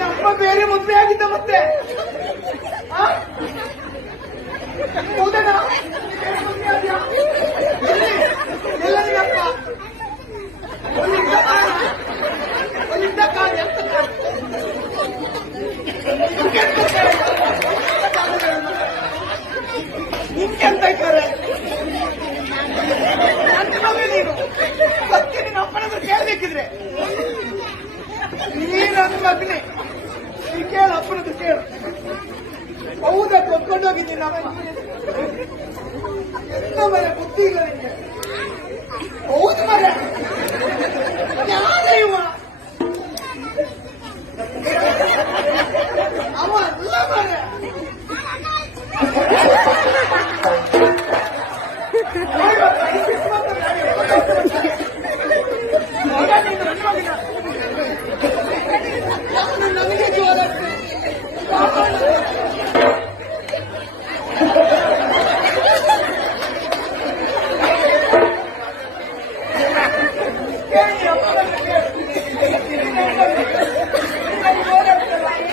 ನಮ್ಮ ಬೇರೆ ಮುದ್ದೆ ಆಗಿದ್ದ ಮತ್ತೆ? ನಿಂಗೆಂತ ಕಾರಣ? ನನ್ನ ನೀನು ಸತ್ಯ ನಿನ್ನ ಅಪ್ಪನ ಹತ್ರ ಕೇಳ್ಬೇಕಿದ್ರೆ. ನೀ ನನ್ನ ಮಗನೇ. ನೀ ಕೇಳು ಹತ್ರ ಕೇಳು. ಹೌದಾ ಕೊಟ್ಕೊಂಡು ಹೋಗಿದ್ದೀನಿ ಅಮ್ಮ ಎಂತ ಮರ ಬುದ್ಧಿ ಇಲ್ಲ Yeah.